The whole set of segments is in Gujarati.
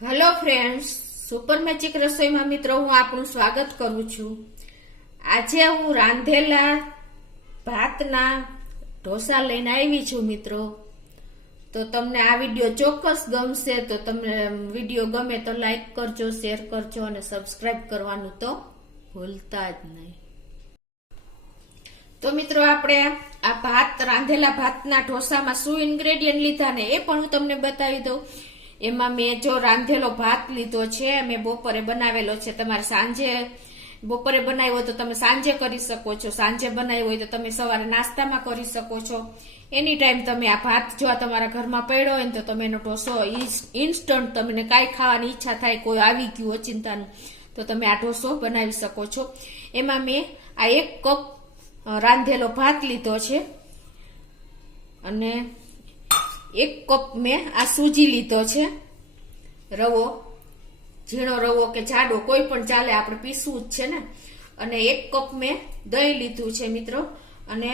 હેલો ફ્રેન્ડ્સ, સુપર મેજિક રસોઈમાં મિત્રો હું આપનું સ્વાગત કરું છું। આજે હું રાંધેલા ભાતના ઢોસા લઈને આવી છું મિત્રો। તો તમને આ વિડીયો ચોક્કસ ગમશે। તો તમને વિડીયો ગમે તો લાઈક કરજો, શેર કરજો અને સબસ્ક્રાઇબ કરવાનું તો ભૂલતા જ નહીં। તો મિત્રો આપણે આ ભાત રાંધેલા ભાતના ઢોસામાં શું ઇન્ગ્રેડિયન્ટ લીધા ને એ પણ હું તમને બતાવી દઉં। એમાં મેં જો રાંધેલો ભાત લીધો છે, મેં બપોરે બનાવેલો છે। તમારે સાંજે બપોરે બનાવ્યો હોય તો તમે સાંજે કરી શકો છો, સાંજે બનાવ્યો હોય તો તમે સવારે નાસ્તામાં કરી શકો છો। એની ટાઈમ તમે આ ભાત જો તમારા ઘરમાં પડ્યો હોય ને તો તમે એનો ઢોસો ઇન્સ્ટન્ટ તમને કાંઈ ખાવાની ઈચ્છા થાય, કોઈ આવી ગયું ઓચિંતાનું, તો તમે આ ઢોસો બનાવી શકો છો। એમાં મેં આ 1 કપ રાંધેલો ભાત લીધો છે અને 1 કપ મેં આ સૂજી લીધો છે, રવો, ઝીણો રવો કે જાડો કોઈ પણ ચાલે, આપણે પીસવું જ છે ને। અને 1 કપ મેં દહીં લીધું છે મિત્રો, અને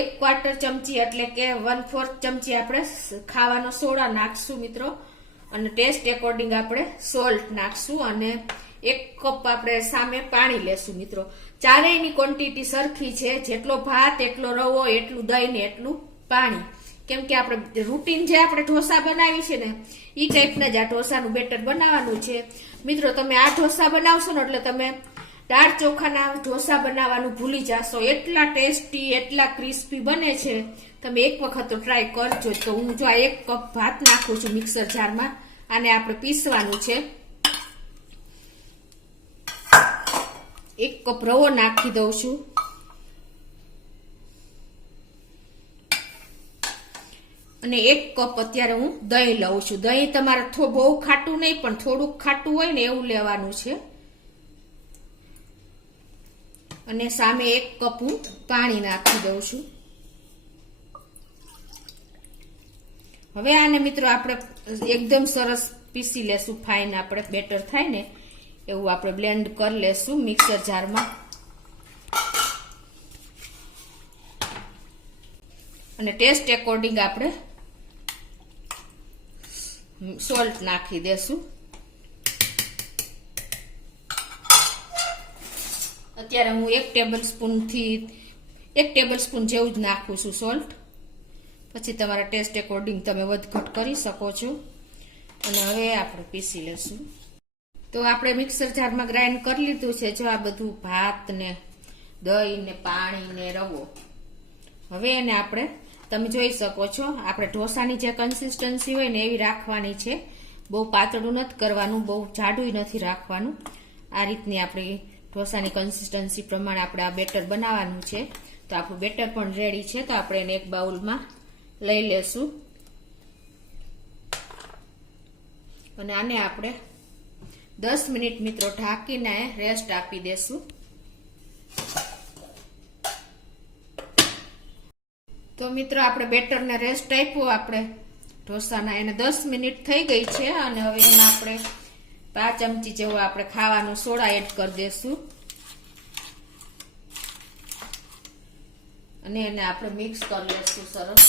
1/4 ચમચી એટલે કે 1/4 ચમચી આપણે ખાવાનો સોડા નાખશું મિત્રો, અને ટેસ્ટ એકોર્ડિંગ આપણે સોલ્ટ નાખશું, અને 1 કપ આપણે સામે પાણી લેશું મિત્રો। ચારેયની ક્વોન્ટિટી સરખી છે, જેટલો ભાત એટલો રવો, એટલું દહીં ને એટલું પાણી, કેમ કે આપણે રૂટીન જે આપણે ઢોસા બનાવી છે ને એ ટાઈપના જ આ ઢોસાનું બેટર બનાવવાનું છે મિત્રો। તમે આ ઢોસા બનાવશો ને એટલે તમે દાળ ચોખાના ઢોસા બનાવવાનું ભૂલી જશો, એટલા ટેસ્ટી, એટલા ક્રિસ્પી બને છે। તમે એક વખત તો ટ્રાય કરજો। તો હું જો આ 1 કપ ભાત નાખું છું મિક્સર જારમાં, આને આપણે પીસવાનું છે। 1 કપ રવો નાખી દઉં છું, અને 1 કપ અત્યારે હું દહીં લઉં છું। દહીં તમારે બહુ ખાટું નહીં પણ થોડુંક ખાટું હોય ને એવું લેવાનું છે, અને સામે 1 કપ હું પાણી નાખી દઉં છું। હવે આને મિત્રો આપણે એકદમ સરસ પીસી લેશું, ફાઇન આપણે બેટર થાય ને એવું આપણે બ્લેન્ડ કરી લેશું મિક્સર જારમાં, અને ટેસ્ટ એકોર્ડિંગ આપણે સોલ્ટ નાખી દેશું। અત્યારે હું 1 ટેબલ સ્પૂન જેવું જ નાખું છું સોલ્ટ, પછી તમારા ટેસ્ટ એકોર્ડિંગ તમે વધઘટ કરી શકો છો। અને હવે આપણે પીસી લેશું। તો આપણે મિક્સર જારમાં ગ્રાઇન્ડ કરી લીધું છે, જો આ બધું ભાત ને દહીં ને પાણી ને રવો। હવે એને આપણે તમે જોઈ શકો છો, આપણે ઢોસાની જે કન્સિસ્ટન્સી હોય ને એવી રાખવાની છે, બહુ પાતળું નથી કરવાનું, બહુ જાડું નથી રાખવાનું। આ રીતની આપણી ઢોસાની કન્સિસ્ટન્સી પ્રમાણે આપણે આ બેટર બનાવવાનું છે। તો આપણું બેટર પણ રેડી છે, તો આપણે એને એક બાઉલમાં લઈ લેશું, અને આને આપણે 10 મિનિટ મિત્રો ઢાંકીને રેસ્ટ આપી દેશું। તો મિત્રો આપણે બેટરને રેસ્ટ આપ્યો આપણે ઢોસાના, એને 10 મિનિટ થઈ ગઈ છે, અને હવે એમાં આપણે 5 ચમચી જેવો આપણે ખાવાનો સોડા એડ કરી દેશું, અને એને આપણે મિક્સ કરી લેશું સરસ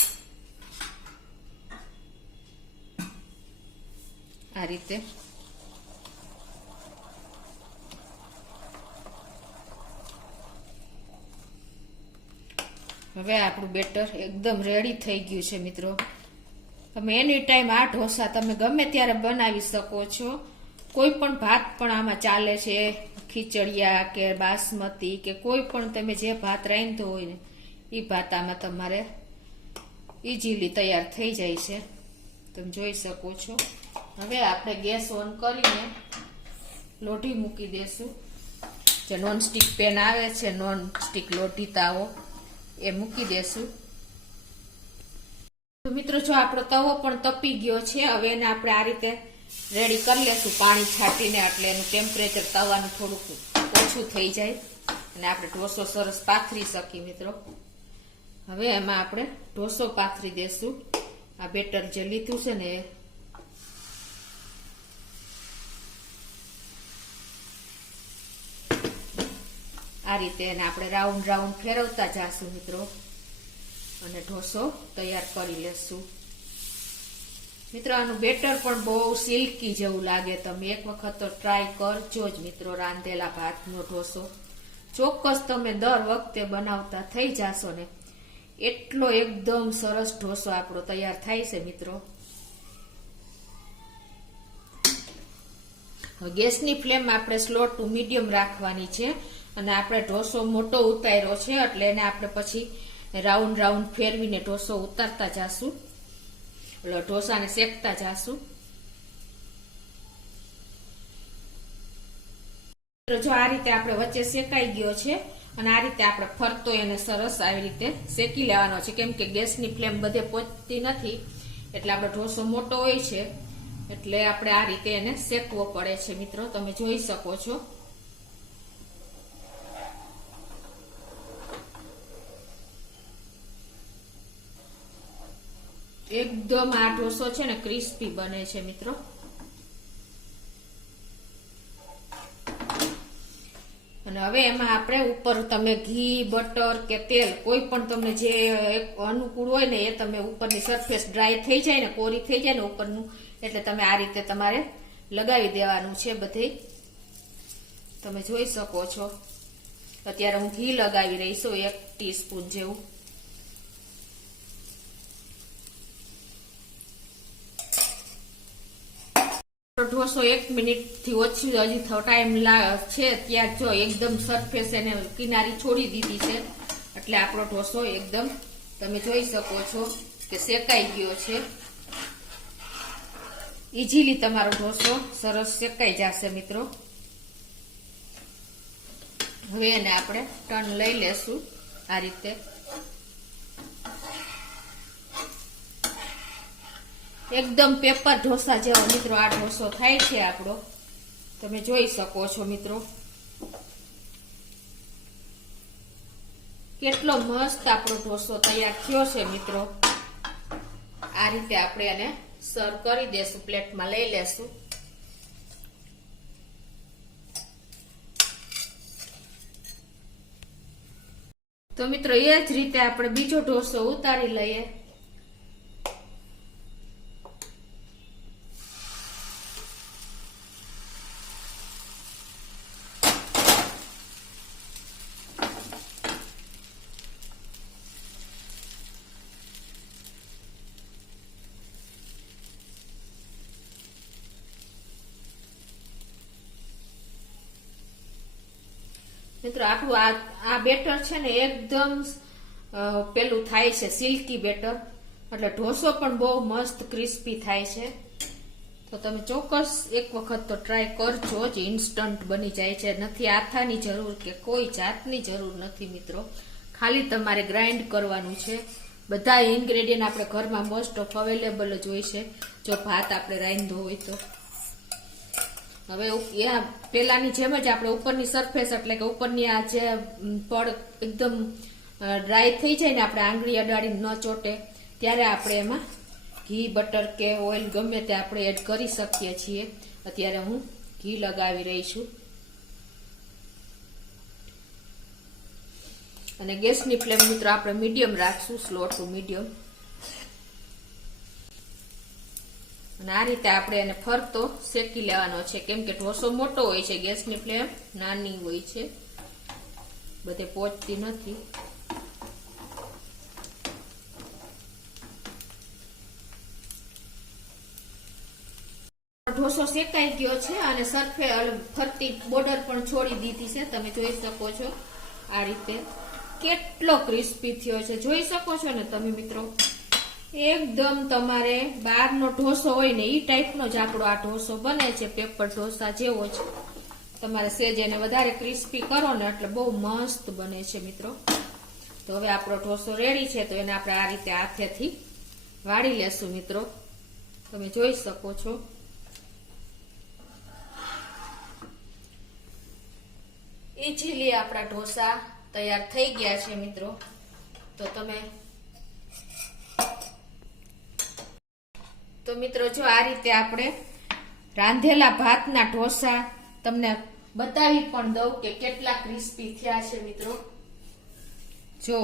આ રીતે। હવે આપણું બેટર એકદમ રેડી થઈ ગયું છે મિત્રો। તમે એની ટાઈમ આ ઢોસા તમે ગમે ત્યારે બનાવી શકો છો, કોઈ પણ ભાત પણ આમાં ચાલે છે, ખીચડિયા કે બાસમતી કે કોઈ પણ તમે જે ભાત રાંધો હોય ને એ ભાત આમાં તમારે ઇઝીલી તૈયાર થઈ જાય છે, તમે જોઈ શકો છો। હવે આપણે ગેસ ઓન કરીને લોઢી મૂકી દેશું, જે નોનસ્ટિક પેન આવે છે, નોનસ્ટિક લોઢી તાવો એ મૂકી દેશું। તો મિત્રો જો આપણો તવો પણ તપી ગયો છે, હવે એને આપણે આ રીતે રેડી કરી લેશું પાણી છાંટીને, એટલે એનું ટેમ્પરેચર તવાનું થોડુંક ઓછું થઈ જાય અને આપણે ઢોસો સરસ પાથરી શકીએ મિત્રો। હવે એમાં આપણે ઢોસો પાથરી દેશું, આ બેટર જે લીધું છે ને આ રીતે એને આપણે રાઉન્ડ રાઉન્ડ ફેરવતા જાશું મિત્રો, અને ઢોસો તૈયાર કરી લેશું। મિત્રો આનું બેટર પણ બહુ સિલ્કી જેવું લાગે. તમે એક વખત તો ટ્રાય કરજો જ મિત્રો રાંધેલા ભાતનો ઢોસો. ચોક્કસ તમે દર વખતે બનાવતા થઈ જાશો ને એટલો એકદમ સરસ ઢોસો આપણો તૈયાર થાય છે મિત્રો. ગેસની ફ્લેમ આપણે સ્લો ટુ મીડિયમ રાખવાની છે અને આપણે ઢોસો મોટો ઉતાર્યો છે એટલે એને આપણે પછી રાઉન્ડ રાઉન્ડ ફેરવીને ઢોસો ઉતારતા જાશું, ઢોસાને શેકતા જાશું. જો આ રીતે આપણે વચ્ચે શેકાઈ ગયો છે અને આ રીતે આપણે ફરતો એને સરસ આવી રીતે શેકી લેવાનો છે, કેમ કે ગેસની ફ્લેમ બધે પહોંચતી નથી એટલે આપણે ઢોસો મોટો હોય છે એટલે આપણે આ રીતે એને શેકવો પડે છે મિત્રો. તમે જોઈ શકો છો. એકદમ આ ઢોસો છે ને ક્રિસ્પી બને છે મિત્રો. અને હવે એમાં આપણે ઉપર તમે ઘી, બટર કે તેલ કોઈ પણ તમને જે અનુકૂળ હોય ને એ તમે ઉપરની સરફેસ ડ્રાય થઈ જાય ને, કોરી થઈ જાય ને ઉપરનું, એટલે તમે આ રીતે તમારે લગાવી દેવાનું છે બધે. તમે જોઈ શકો છો. અત્યારે હું ઘી લગાવી રહી છું 1 ટીસ્પૂન જેવું. ઢોસો 1 મિનિટ થી ઓછી હજી ટાઈમ છે ત્યાં જો એકદમ સરફેસ એને કિનારી છોડી દીધી છે એટલે આપણો ઢોસો એકદમ તમે જોઈ શકો છો કે શેકાઈ ગયો છે. ઈઝીલી તમારો ઢોસો સરસ શેકાઈ જશે મિત્રો. હવે એને આપણે ટર્ન લઈ લેશું આ રીતે. એકદમ પેપર ઢોસા જેવો મિત્રો આ ઢોસો થાય છે આપણો. તમે જોઈ શકો છો મિત્રો કેટલો મસ્ત આપણો ઢોસો તૈયાર થયો છે મિત્રો. આ રીતે આપણે એને સર્વ કરી દેશું, પ્લેટમાં લઈ લેશું. તો મિત્રો એ જ રીતે આપણે બીજો ઢોસો ઉતારી લઈએ. મિત્રો આપણું આ બેટર છે ને એકદમ પેલું થાય છે સિલ્કી બેટર, એટલે ઢોસો પણ બહુ મસ્ત ક્રિસ્પી થાય છે. તો તમે ચોક્કસ એક વખત તો ટ્રાય કરજો જ. ઇન્સ્ટન્ટ બની જાય છે, નથી આથાની જરૂર કે કોઈ જાતની જરૂર નથી મિત્રો. ખાલી તમારે ગ્રાઇન્ડ કરવાનું છે. બધા ઇન્ગ્રેડિયન્ટ આપણે ઘરમાં મોસ્ટ ઓફ અવેલેબલ જ હોય છે જો ભાત આપણે રાંધો હોય તો. હવે પેલાની જેમ જ આપણે ઉપરની સરફેસ એટલે કે ઉપરની આ જે પડ એકદમ ડ્રાય થઈ જાય ને, આપણે આંગળી અડાડીને ન ચોટે ત્યારે આપણે એમાં ઘી, બટર કે ઓઇલ ગમે તે આપણે એડ કરી શકીએ છીએ. અત્યારે હું ઘી લગાવી રહી છું. અને ગેસની ફ્લેમ મિત્રો આપણે મીડિયમ રાખશું, સ્લો ટુ મીડિયમ. અને આ રીતે આપણે એને ફરતો શેકી લેવાનો છે, કેમ કે ઢોસો મોટો હોય છે, ગેસની ફ્લેમ નાની હોય છે, બધે પહોંચતી નથી. ઢોસો શેકાઈ ગયો છે અને ફરતી બોર્ડર પણ છોડી દીધી છે. તમે જોઈ શકો છો આ રીતે કેટલો ક્રિસ્પી થયો છે. જોઈ શકો છો ને તમે મિત્રો. એકદમ તમારે બહારનો ઢોસો હોય ને એ ટાઈપનો જ આપણો આ ઢોસો બને છે, પેપર ઢોસા જેવો જ. તમારે સેજ એને વધારે ક્રિસ્પી કરો ને એટલે બહુ મસ્ત બને છે મિત્રો. તો હવે આપણો ઢોસો રેડી છે તો એને આપણે આ રીતે હાથેથી વાળી લેશું મિત્રો. તમે જોઈ શકો છો. ઈઝીલી આપણા ઢોસા તૈયાર થઈ ગયા છે મિત્રો. તો મિત્રો જો આ રીતે આપણે રાંધેલા ભાતના ઢોસા તમને બતાવી પણ દઉં કે કેટલા ક્રિસ્પી થયા છે મિત્રો. જો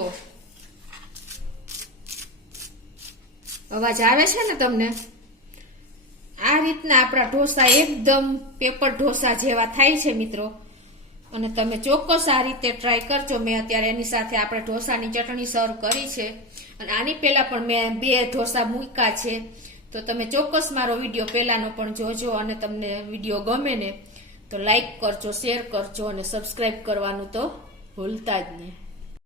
અવાજ આવે છે ને તમને, આ રીતના આપણા ઢોસા એકદમ પેપર ઢોસા જેવા થાય છે મિત્રો, અને તમે ચોક્કસ આ રીતે ટ્રાય કરજો. મેં અત્યારે એની સાથે આપણે ઢોસાની ચટણી સર્વ કરી છે, અને આની પહેલા પણ મેં 2 ઢોસા મૂક્યા છે. તો તમે ચોક્કસ મારો વિડીયો પહેલાનો પણ જોજો, અને તમને વિડીયો ગમે ને તો લાઈક કરજો, શેર કરજો, અને સબસ્ક્રાઈબ કરવાનું તો ભૂલતા જ નહીં.